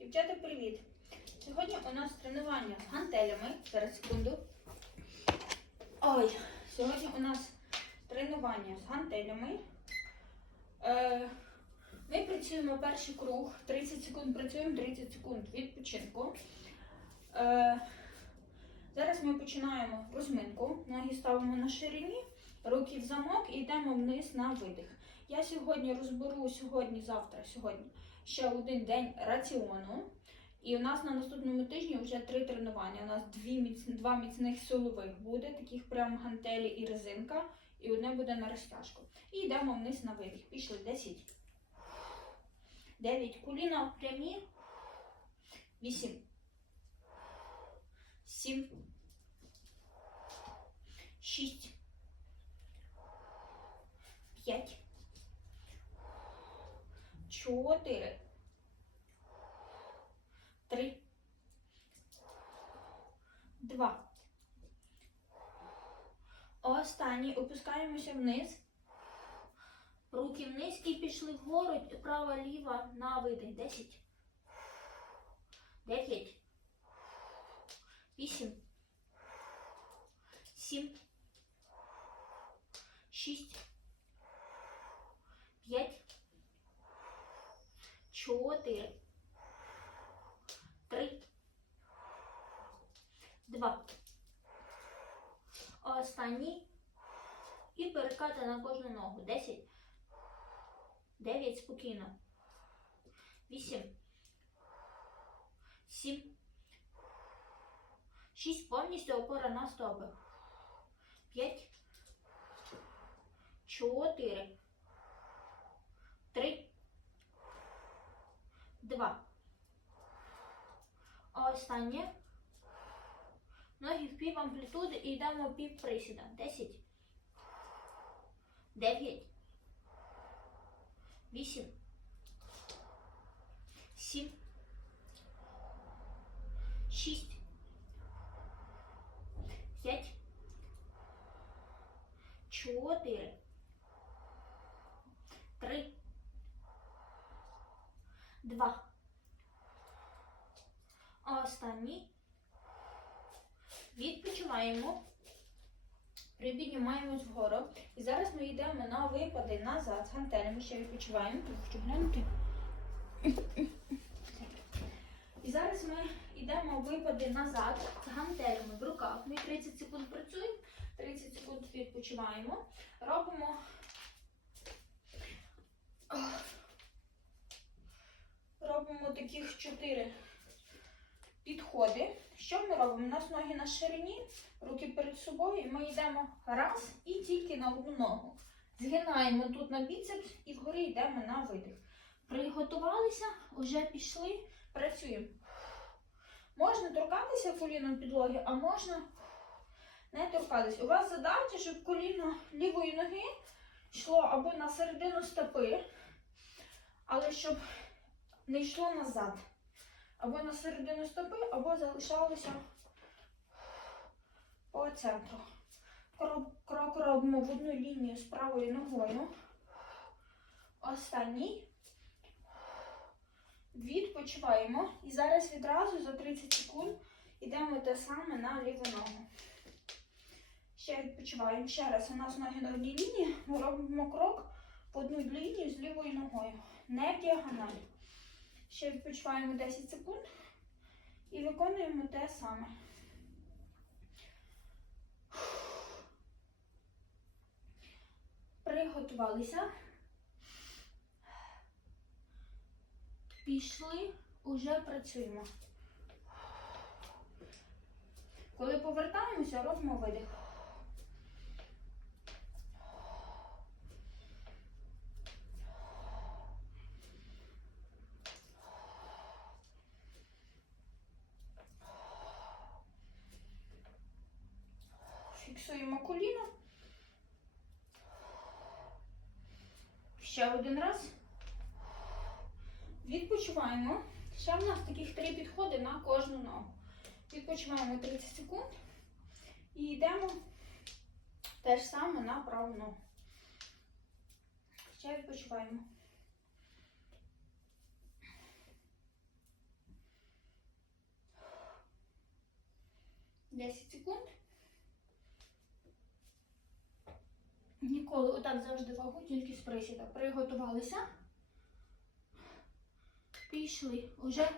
Дівчата, привіт! Сьогодні у нас тренування з гантелями. Зараз секунду. Ой, сьогодні у нас тренування з гантелями. Е, ми працюємо перший круг. 30 секунд працюємо, 30 секунд відпочинку. Е, зараз ми починаємо розминку. Ноги ставимо на ширині, руки в замок і йдемо вниз на видих. Я сьогодні розберу сьогодні, завтра, сьогодні ще один день раціону. І у нас на наступному тижні вже три тренування. У нас дві міц... два міцних силових буде, таких прям гантелі і резинка, і одне буде на розтяжку. І йдемо вниз на видих. Пішли 10. 9. Коліна прямі. 8. 7. 6. 5. 4. Три. Два. Останній. Опускаємося вниз. Руки вниз і пішли вгору. Права, ліва на видих. Десять. Дев'ять. Вісім. Сім. Шість. П'ять. Чотири. Три. Два. Останній. І перекати на кожну ногу. Десять. Дев'ять. Спокійно. Вісім. Сім. Шість. Повністю опора на стопи. П'ять. Чотири. Три. Два. Останнє. Ноги в пів амплітуди і йдемо пів присіда. 10. 9. 8. 7. 6. 5. 4. 3. 2. Останній. Відпочиваємо. Припіднімаємось вгору. І зараз ми йдемо на випади назад з гантелями. Ще відпочиваємо. Хочу глянути. І зараз ми йдемо випади назад з гантелями в руках. Ми 30 секунд працюємо, 30 секунд відпочиваємо. Робимо. Робимо таких 4 підходи. Що ми робимо? У нас ноги на ширині, руки перед собою, і ми йдемо раз і тільки на одну ногу. Згинаємо тут на біцепс і вгорі йдемо на видих. Приготувалися, вже пішли, працюємо. Можна торкатися коліном підлоги, а можна не торкатися. У вас задача, щоб коліно лівої ноги йшло або на середину стопи, але щоб не йшло назад. Або на середину стопи, або залишалося по центру. Крок, крок робимо в одну лінію з правою ногою. Останній. Відпочиваємо. І зараз відразу за 30 секунд йдемо те саме на ліву ногу. Ще відпочиваємо. Ще раз у нас ноги на одній лінії. Ми робимо крок в одну лінію з лівою ногою. Не в. Ще відпочиваємо 10 секунд і виконуємо те саме. Приготувалися. Пішли, уже працюємо. Коли повертаємося, робимо видих. фіксуємо коліно. Ще один раз. Відпочиваємо. Ще в нас таких три підходи на кожну ногу. Відпочиваємо 30 секунд і йдемо те ж саме на праву ногу. Ще відпочиваємо. Десять секунд. Ніколи отак завжди вагу, тільки з присіда. Приготувалися. Пішли. Уже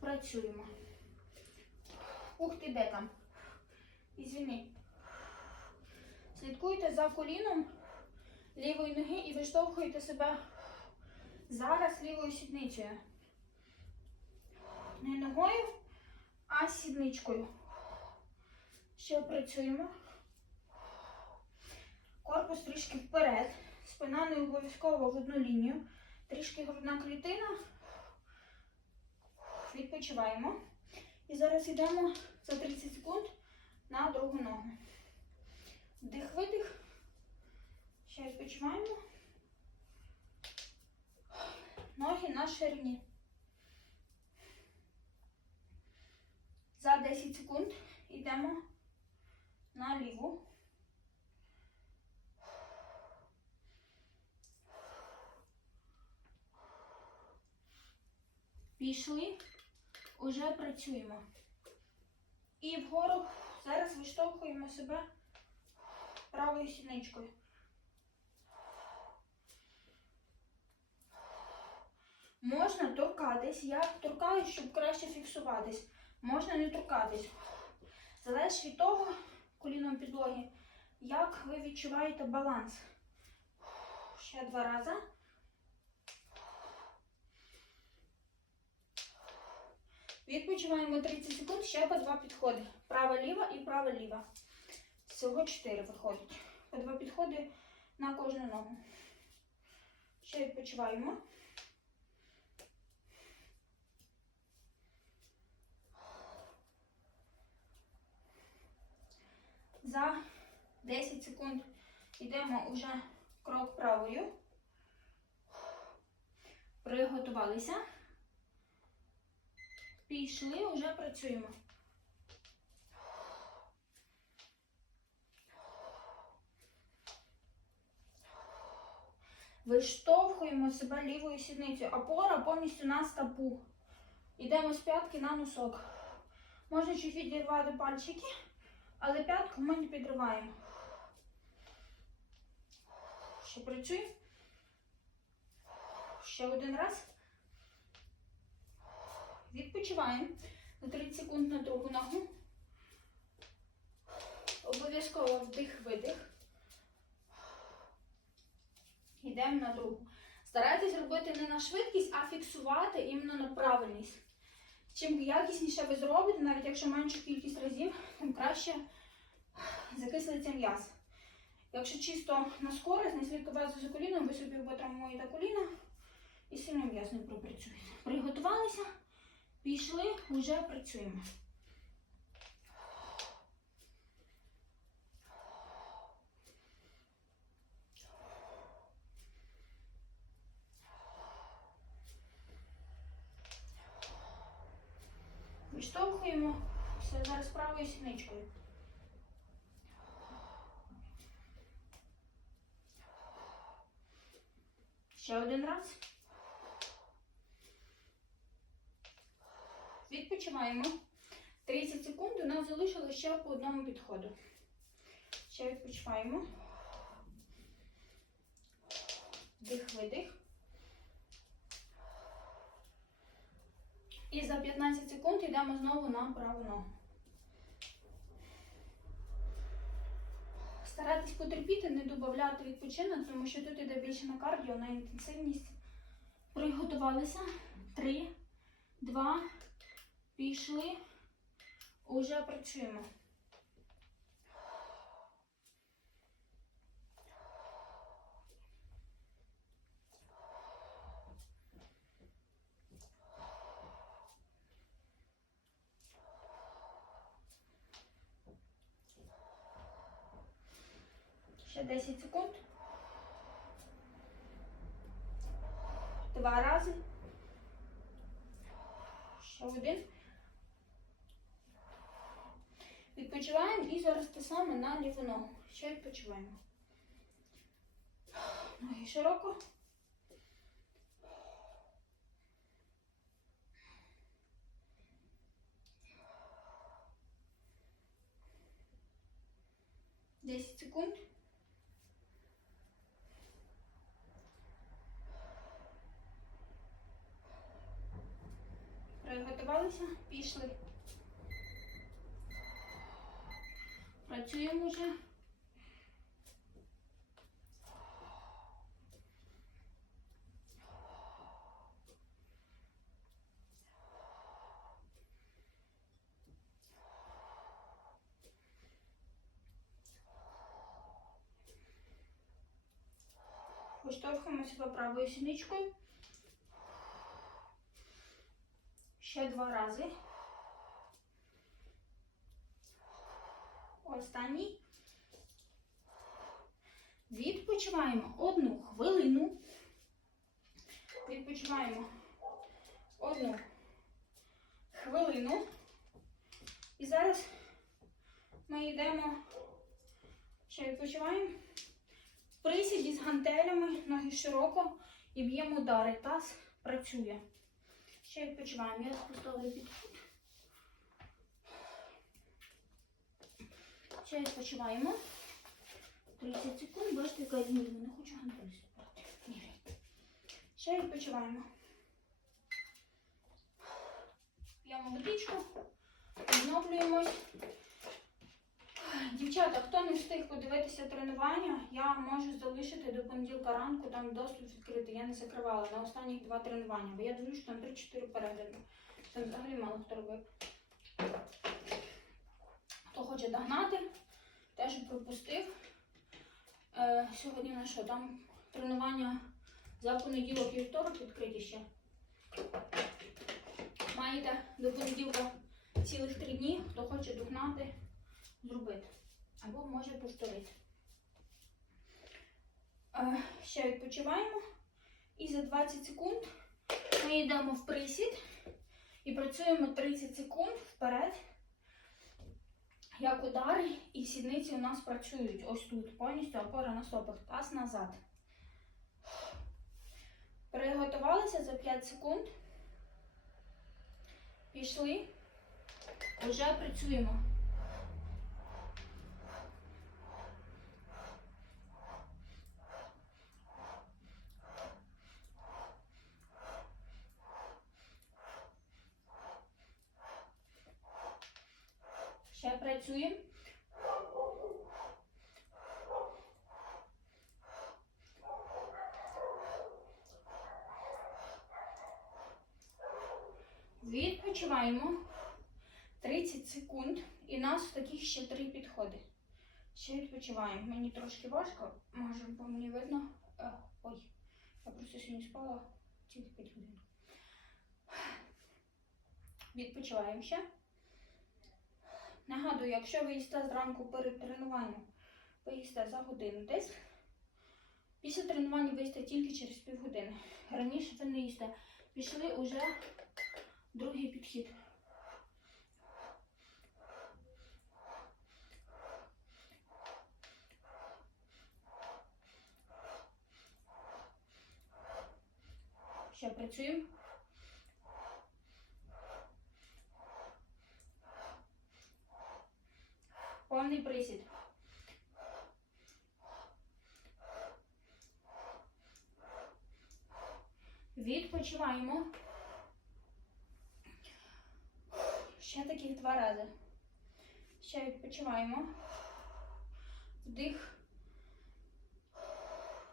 працюємо. Ух ти, де там? Ізвини. Слідкуйте за коліном лівої ноги і виштовхуйте себе зараз лівою сідницею. Не ногою, а сідничкою. Ще працюємо. Корпус трішки вперед. Спина не обов'язково в одну лінію. Трішки грудна клітина. Відпочиваємо. І зараз йдемо за 30 секунд на другу ногу. Вдих, видих. Ще відпочиваємо. Ноги на ширині. За 10 секунд йдемо на ліву. Пішли, уже працюємо. І вгору зараз виштовхуємо себе правою сідничкою. Можна торкатись. Я торкаюсь, щоб краще фіксуватись. Можна не торкатись. Залежить від того, коліном підлоги, як ви відчуваєте баланс. Ще два рази. Відпочиваємо 30 секунд, ще по два підходи. Права-ліва і права-ліва. Всього 4 виходить. По два підходи на кожну ногу. Ще відпочиваємо. За 10 секунд йдемо уже крок правою. Приготувалися. Пішли, вже працюємо. Виштовхуємо себе лівою сідницею. Опора повністю на стопу. Йдемо з п'ятки на носок. Можна чуть відірвати пальчики, але п'ятку ми не підриваємо. Ще працюємо. Ще один раз. Відпочиваємо на 30 секунд на другу ногу. Обов'язково вдих-видих. Йдемо на другу. Старайтесь робити не на швидкість, а фіксувати іменно на правильність. Чим якісніше ви зробите, навіть якщо меншу кількість разів, тим краще закислиться м'яз. Якщо чисто на скорость, не слідкувати за коліном, ви собі потравмуєте коліна і сильно м'яз не пропрацюєте. Приготувалися, пішли, вже працюємо. Відштовхуємо все зараз правою сіничкою. Ще один раз. Відпочиваємо. 30 секунд у нас залишилося ще по одному підходу. Ще відпочиваємо. Вдих, видих. І за 15 секунд йдемо знову на праву ногу. Старайтесь потерпіти, не додати відпочинок, тому що тут йде більше на кардіо, на інтенсивність. Приготувалися. Три, два, пішли. Уже працюємо. Ще 10 секунд. Два рази. Ще один. Відпочиваємо і зараз те саме на ліву ногу. Ще відпочиваємо. Ноги широко. 10 секунд. Приготувалися, пішли. Працюємо вже. Виштовхуємо себе правою сіничкою. Ще два рази. Останній. Відпочиваємо одну хвилину. Відпочиваємо одну хвилину. І зараз ми йдемо, ще відпочиваємо. Присіді з гантелями, ноги широко і б'ємо удари. Таз працює. Ще відпочиваємо. Я поставлю під Ще відпочиваємо. 30 секунд, бачите, яка змірна. Не хочу гантелі. Міряйте. Ще відпочиваємо. П'ємо водичку, відновлюємось. Дівчата, хто не встиг подивитися тренування, я можу залишити до понеділка ранку, там доступ відкритий. Я не закривала на останніх два тренування, бо я дивлюсь, що там 3-4 перегляди. Там взагалі мало хто робив. Хто хоче догнати, теж пропустив. Е, сьогодні на що? Там тренування за понеділок і вівторок відкриті ще. Маєте до понеділка цілих три дні, хто хоче догнати, зробити. Або може повторити. Е, ще відпочиваємо. І за 20 секунд ми йдемо в присід і працюємо 30 секунд вперед. Як удари, і сідниці у нас працюють ось тут, повністю опора на стопах, таз назад. Приготувалися за 5 секунд. Пішли. Уже працюємо. Ще працюємо. Відпочиваємо 30 секунд і нас таких ще три підходи. Ще відпочиваємо. Мені трошки важко, може, бо мені видно. Е, Ой, я просто сьогодні спала цілих 5 годин. Відпочиваємо ще. Нагадую, якщо ви їсте зранку перед тренуванням, ви їсте за годину десь. Після тренування ви їсте тільки через півгодини. Раніше ви не їсте. Пішли уже другий підхід. Ще працюємо. Повний присід. Відпочиваємо. Ще таких два рази. Ще відпочиваємо. Вдих.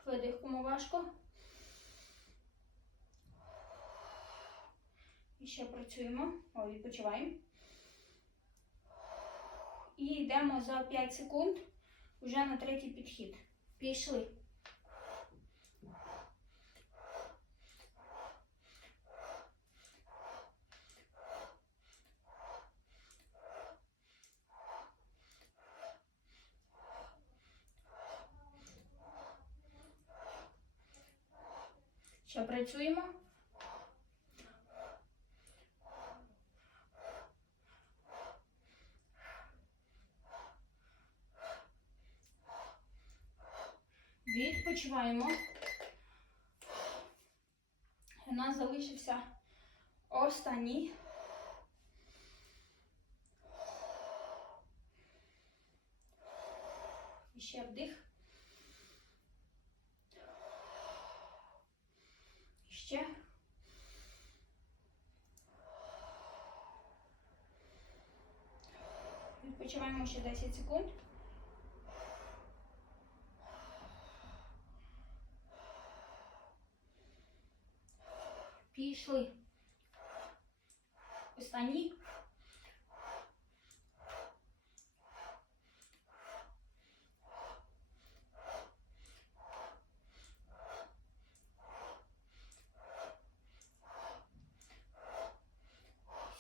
Видих, кому важко. І ще працюємо. О, відпочиваємо. І йдемо за 5 секунд вже на третій підхід. Пішли. Ще працюємо. Відпочиваємо. У нас залишився останній. Ще вдих. Відпочиваємо ще 10 секунд. Пішли. Останній.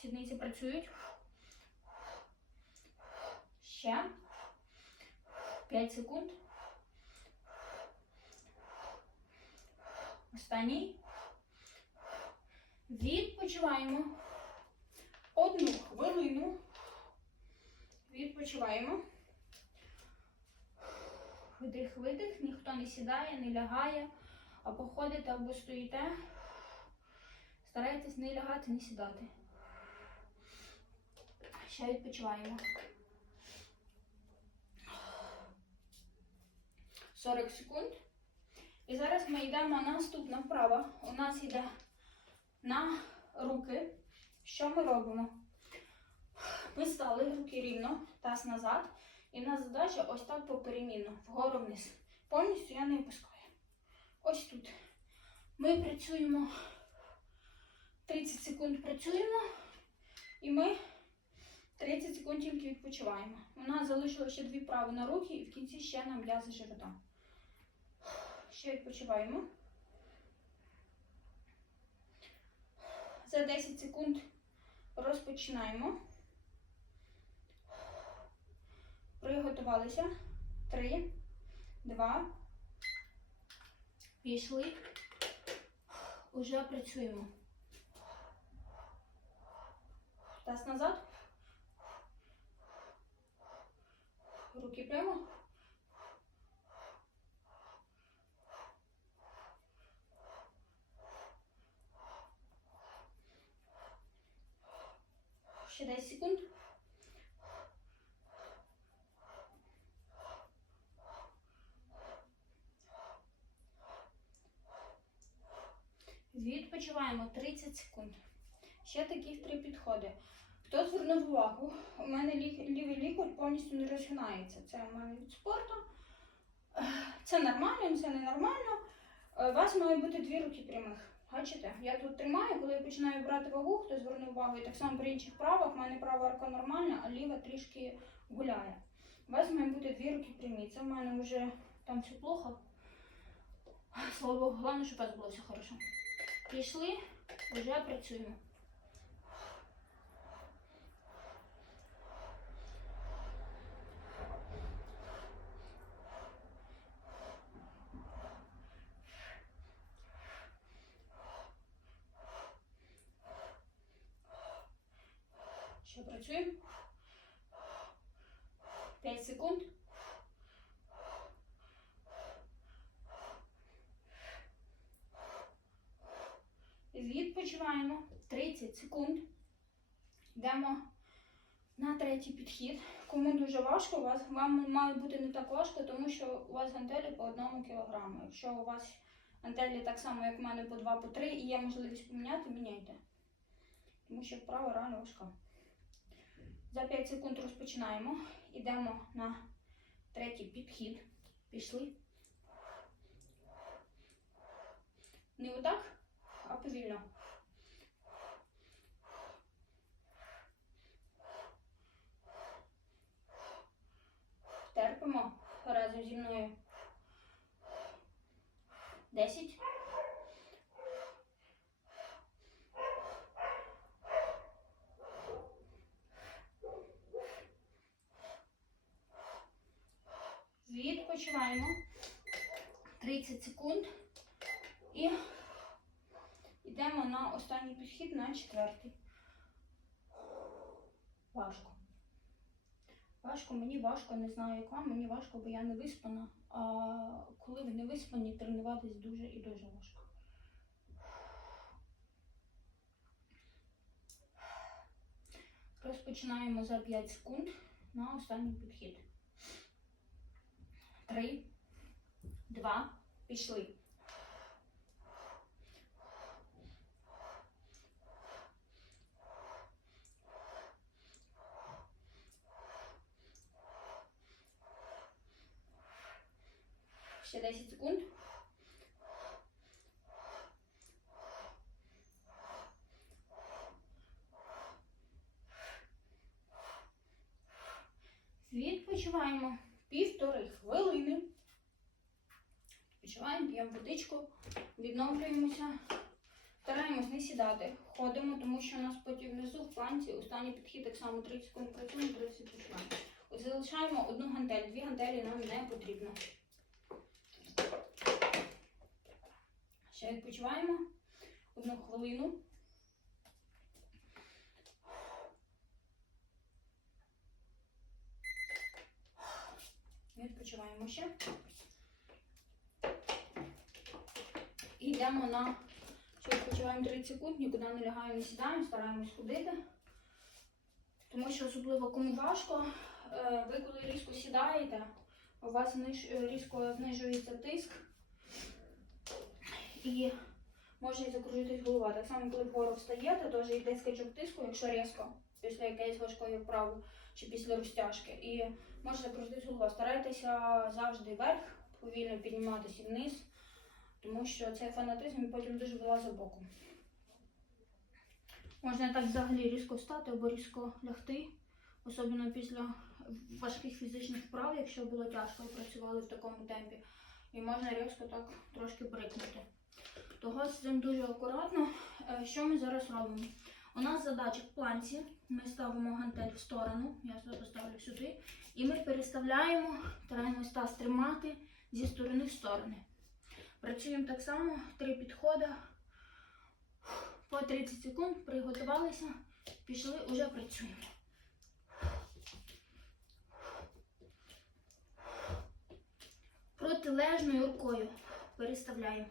Сідниці працюють. Ще. 5 секунд. Останній. Відпочиваємо. Одну хвилину. Відпочиваємо. Вдих, видих. Ніхто не сідає, не лягає. Або ходите, або стоїте. Старайтесь не лягати, не сідати. Ще відпочиваємо. 40 секунд. І зараз ми йдемо на наступна вправа. У нас йде на руки. Що ми робимо? Ми стали руки рівно, таз назад. І в нас задача ось так поперемінно, вгору вниз. Повністю я не опускаю. Ось тут. Ми працюємо 30 секунд працюємо, і ми 30 секунд тільки відпочиваємо. У нас залишилося ще дві вправи на руки, і в кінці ще на м'язи живота. Ще відпочиваємо. За 10 секунд розпочинаємо. Приготувалися. Три, два. Пішли. Уже працюємо. Таз назад. Руки прямо. Ще 10 секунд. Відпочиваємо 30 секунд. Ще таких три підходи. Хто звернув увагу, у мене лі- лівий лікоть повністю не розгинається. Це у мене від спорту. Це нормально, це не нормально. Е, У вас має бути дві руки прямих. Бачите? Я тут тримаю, коли я починаю брати вагу, хто звернув увагу, і так само при інших правах, в мене права рука нормальна, а ліва трішки гуляє. У вас має бути дві руки прямі. Це в мене вже там все плохо. Слава Богу, головне, щоб у вас було все хорошо. Пішли, вже працюємо. Ще працюємо. 5 секунд. Відпочиваємо 30 секунд. Йдемо на третій підхід. Кому дуже важко, вас вам має бути не так важко, тому що у вас гантелі по одному кілограму. Якщо у вас гантелі так само, як у мене по 2 по 3 і є можливість поміняти, міняйте. Тому що вправа реально важка. За 5 секунд розпочинаємо. Йдемо на третій підхід. Пішли. Не отак, а повільно. Терпимо разом зі мною. 10. Відпочиваємо 30 секунд і йдемо на останній підхід на четвертий. Важко. Важко, мені важко, не знаю як вам, мені важко, бо я не виспана. А коли ви не виспані, тренуватись дуже і дуже важко. Розпочинаємо за 5 секунд на останній підхід. три, два, пішли. Ще 10 секунд. Відпочиваємо півтори хвилини. Відпочиваємо, п'ємо водичку, відновлюємося. Стараємось не сідати, ходимо, тому що у нас потім внизу в планці останній підхід так само 30 секунд працюємо, 30 відпочиваємо. Залишаємо одну гантель, дві гантелі нам не потрібно. Ще відпочиваємо одну хвилину. Відпочиваємо ще. І йдемо на що відпочиваємо 30 секунд, нікуди не лягаємо, не сідаємо, стараємось ходити. Тому що особливо кому важко, е, ви коли різко сідаєте, у вас е, різко знижується тиск і може і закружитись голова. Так само, коли вгору встаєте, теж йде скачок тиску, якщо різко, після якоїсь важкої вправи чи після розтяжки. І може закружитись голова. Старайтеся завжди вверх, повільно підніматися вниз, тому що цей фанатизм потім дуже вилазить боком. Можна так взагалі різко встати або різко лягти, особливо після важких фізичних вправ, якщо було тяжко працювали в такому темпі. І можна різко так трошки брикнути. Того з цим дуже акуратно. Е, Що ми зараз робимо? У нас задача в планці. Ми ставимо гантель в сторону, я зараз ставлю сюди, і ми переставляємо, стараємось таз тримати зі сторони в сторони. Працюємо так само, три підходи. По 30 секунд приготувалися, пішли, уже працюємо. Протилежною рукою переставляємо.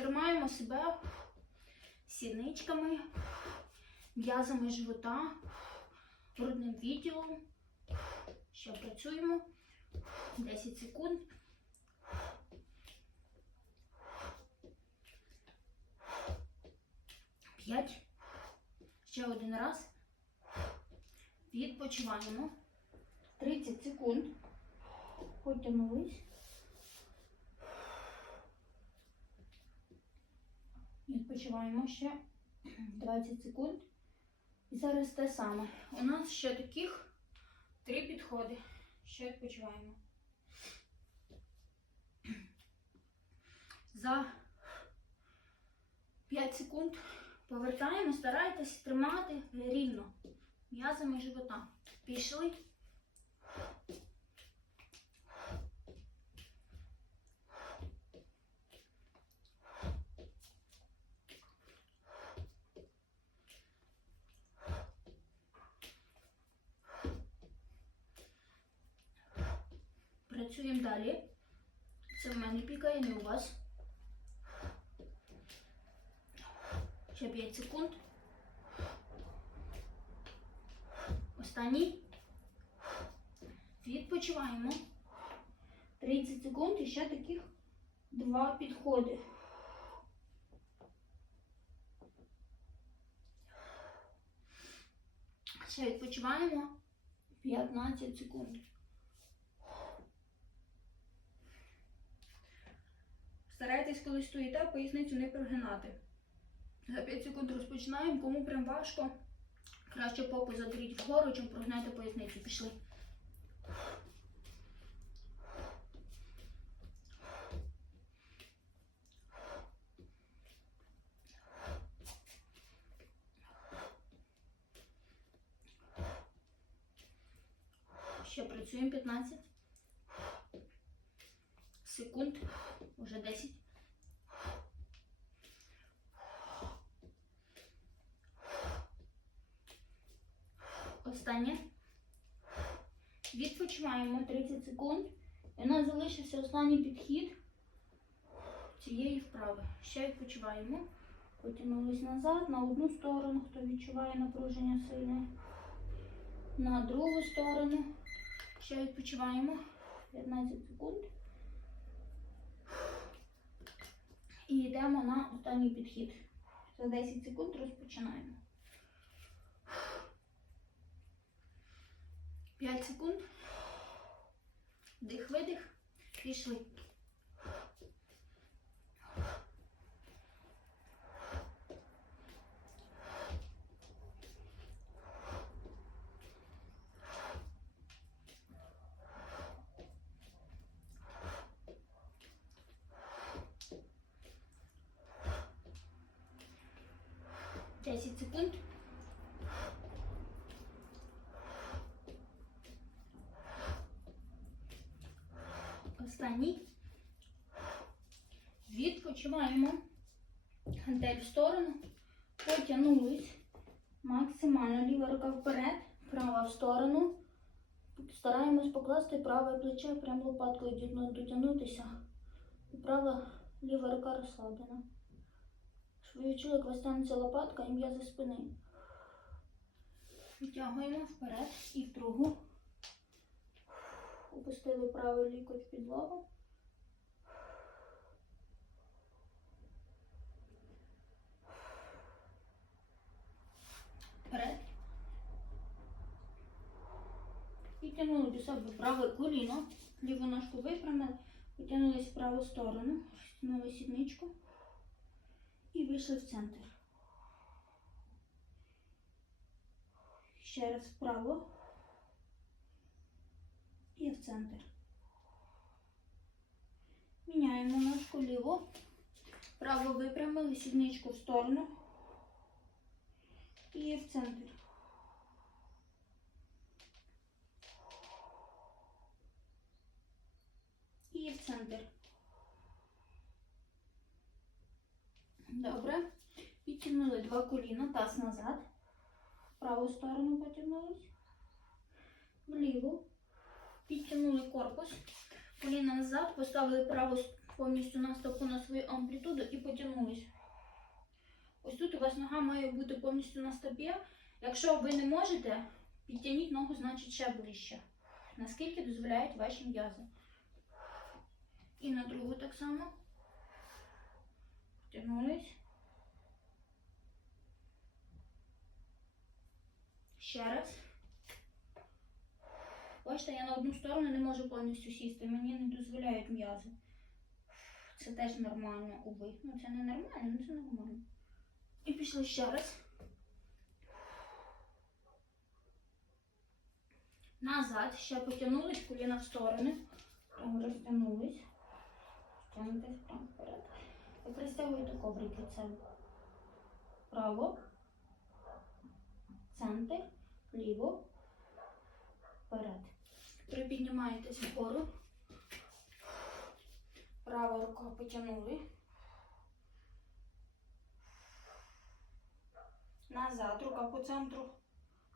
Тримаємо себе сідничками, м'язами живота, грудним відділом. Ще працюємо. 10 секунд. П'ять. Ще один раз. Відпочиваємо. 30 секунд. Потягнулись. Відпочиваємо ще 20 секунд. І зараз те саме. У нас ще таких три підходи. Ще відпочиваємо. За 5 секунд повертаємо, старайтесь тримати рівно м'язами живота. Пішли. Працюємо далі. Це в мене пікає, не у вас. Ще 5 секунд. Останній. Відпочиваємо. 30 секунд і ще таких два підходи. Ще відпочиваємо 15 секунд. Старайтесь, коли стоїте, поясницю не прогинати. За 5 секунд розпочинаємо. Кому прям важко, краще попу задріть вгору, чим прогнати поясницю. Пішли. Ще працюємо 15 секунд, уже 10. Останнє. Відпочиваємо 30 секунд. І у нас залишився останній підхід цієї вправи. Ще відпочиваємо. Потягнулись назад на одну сторону, хто відчуває напруження сильне. На другу сторону. Ще відпочиваємо. 15 секунд. І йдемо на останній підхід. За 10 секунд розпочинаємо. 5 секунд. Дих, видих. Пішли. Десять секунд. Останній. Відпочиваємо. Гантель в сторону. Потягнулись. Максимально ліва рука вперед, права в сторону. Стараємось покласти праве плече, прям лопаткою дотягнутися. Права ліва рука розслаблена. Щоб ви відчули, як вас лопатка і м'язи спини. Витягуємо вперед і в другу. Опустили правий лікоть в підлогу. Вперед. Підтягнули до себе праве коліно, ліву ножку випрямили, потягнулись в праву сторону, розтягнули сідничку і вийшли в центр. Ще раз вправо і в центр. Міняємо ножку ліву. Право випрямили, сідничку в сторону і в центр. І в центр. Добре. Підтягнули два коліна, таз назад. В праву сторону потягнулись. Вліву. Підтягнули корпус. Коліна назад, поставили праву с- повністю на стопу на свою амплітуду і потягнулись. Ось тут у вас нога має бути повністю на стопі. Якщо ви не можете, підтягніть ногу, значить ще ближче. Наскільки дозволяють ваші м'язи. І на другу так само. Потягнулись. Ще раз. Бачите, я на одну сторону не можу повністю сісти, мені не дозволяють м'язи. Це теж нормально, уви. Ну це не нормально, ну це нормально. І пішли ще раз. Назад, ще потягнулись, коліна в сторони. Розтягнулись. Тягнутись прямо вперед. Використовуйте коврик від себе. Право. Центр. Ліво. Вперед. Припіднімаєтесь вгору. Права рука потягнули. Назад, рука по центру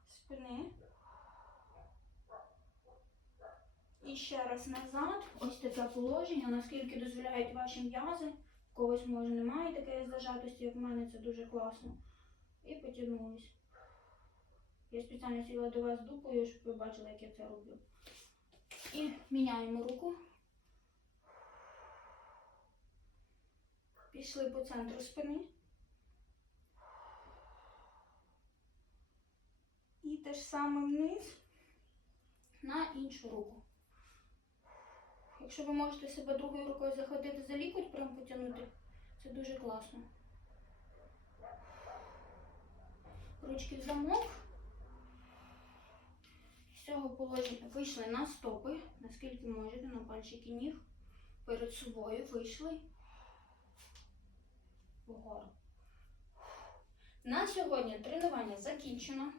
спини. І ще раз назад. Ось таке положення, наскільки дозволяють ваші м'язи. Когось може немає такої зажатості, як в мене, це дуже класно. І потягнулись. Я спеціально сіла до вас дупою, щоб ви бачили, як я це роблю. І міняємо руку. Пішли по центру спини. І те ж саме вниз на іншу руку. Якщо ви можете себе другою рукою захватити за лікоть, прям потягнути, це дуже класно. Ручки в замок. З цього положення вийшли на стопи, наскільки можете, на пальчики ніг. Перед собою вийшли вгору. На сьогодні тренування закінчено.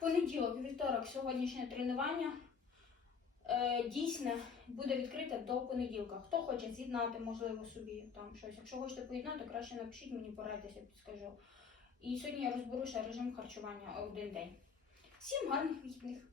Понеділок, вівторок, сьогоднішнє тренування е, дійсне буде відкрите до понеділка. Хто хоче з'єднати, можливо, собі там щось. Якщо хочете поєднати, краще напишіть мені, порадьтеся, підскажу. І сьогодні я розберу ще режим харчування один день. Всім гарних вихідних!